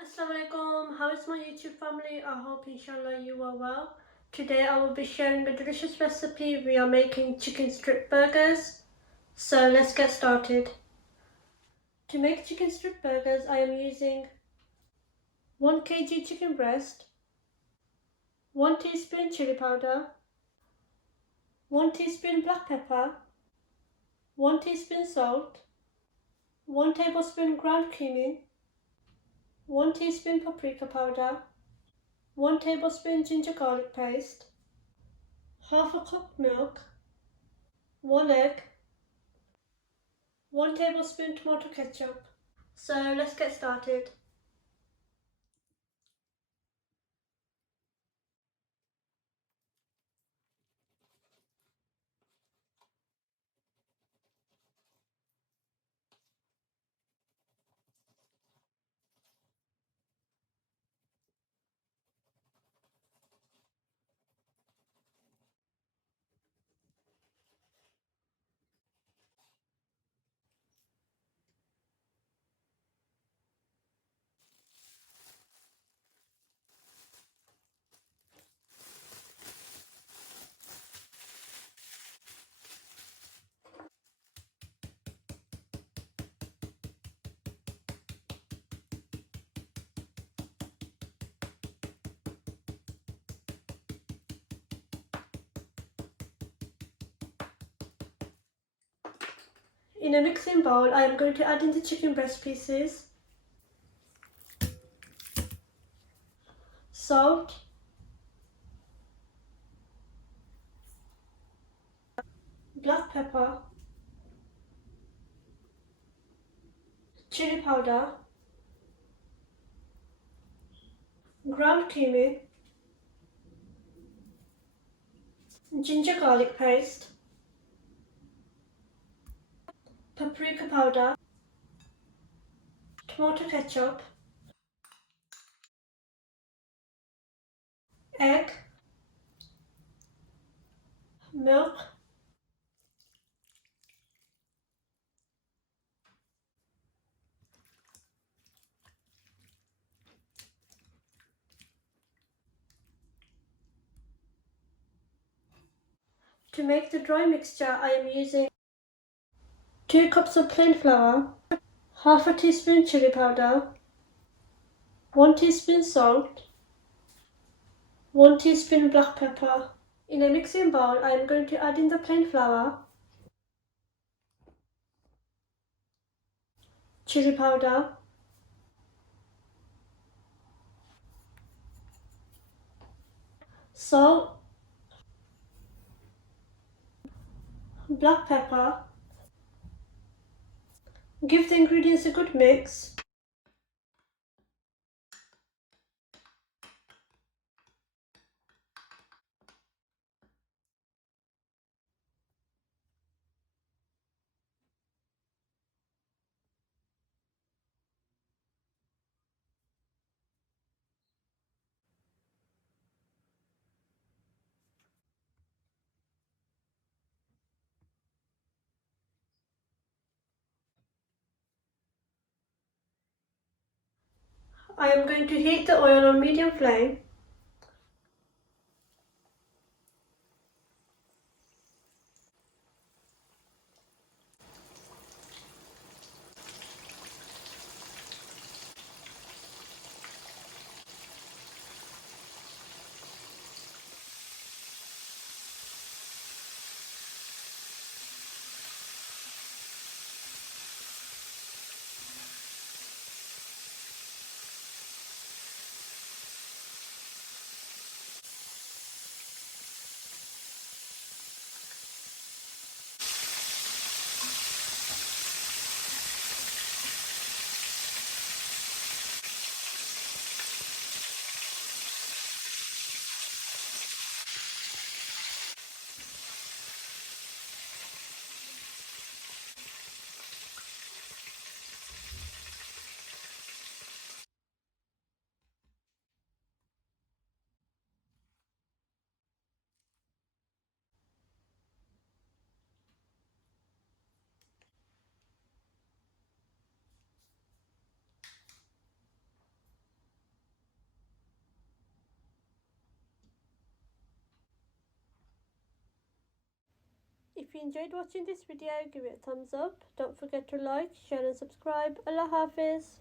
Asalam Alaikum, how is my YouTube family? I hope inshallah you are well. Today I will be sharing a delicious recipe. We are making chicken strip burgers. So let's get started. To make chicken strip burgers I am using 1 kg chicken breast, 1 teaspoon chili powder, 1 teaspoon black pepper, 1 teaspoon salt, 1 tablespoon ground cumin, 1 teaspoon paprika powder, 1 tablespoon ginger garlic paste, half a cup milk, 1 egg, 1 tablespoon tomato ketchup. So let's get started. In a mixing bowl, I am going to add in the chicken breast pieces, salt, black pepper, chili powder, ground cumin, ginger garlic paste, paprika powder, tomato ketchup, egg, milk, To make the dry mixture, I am using 2 cups of plain flour, half a teaspoon chili powder, 1 teaspoon salt, 1 teaspoon black pepper. In a mixing bowl, I am going to add in the plain flour, chili powder, salt, black pepper. Give the ingredients a good mix. I am going to heat the oil on medium flame. If you enjoyed watching this video, give it a thumbs up. Don't forget to like, share and subscribe. Allah Hafiz.